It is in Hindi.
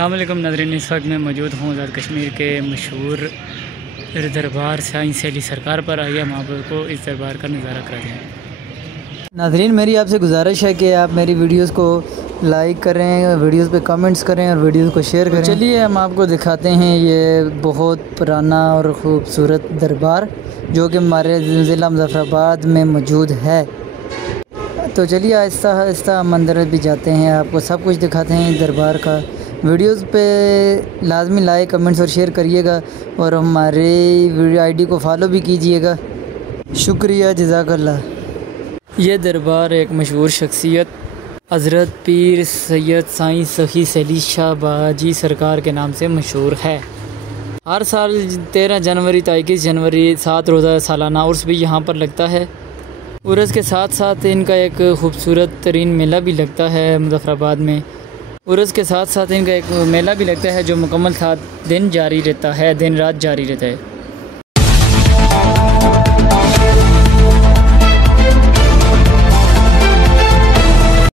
अस्सलाम वालेकुम नाज़रीन, इस वक्त मैं मौजूद हूँ आज़ाद कश्मीर के मशहूर दरबार साइंस अली सरकार पर। आइए हम आपको इस दरबार का नज़ारा करा दें। नाज़रीन, मेरी आपसे गुजारिश है कि आप मेरी वीडियोस को लाइक करें, वीडियोस पे कमेंट्स करें और वीडियोस को शेयर करें। चलिए हम आपको दिखाते हैं ये बहुत पुराना और ख़ूबसूरत दरबार जो कि हमारे ज़िला मुज़फ़्फ़राबाद में मौजूद है। तो चलिए आहिस्ता आहिस्ता हम अंदर भी जाते हैं, आपको सब कुछ दिखाते हैं दरबार का। वीडियोस पे लाजमी लाइक कमेंट्स और शेयर करिएगा और हमारी वीडियो आईडी को फॉलो भी कीजिएगा। शुक्रिया, जज़ाकल्लाह। ये दरबार एक मशहूर शख्सियत हज़रत पीर सैयद साईं सखी सैयद शाह बाजी सरकार के नाम से मशहूर है। हर साल 13 जनवरी तो 21 जनवरी 7 रोज़ा सालाना उर्स भी यहाँ पर लगता है। उर्स के साथ साथ इनका एक ख़ूबसूरत तरीन मेला भी लगता है मुज़फ़्फ़राबाद में। उर्स के साथ साथ इनका एक मेला भी लगता है जो मुकम्मल 7 दिन जारी रहता है, दिन रात जारी रहता है।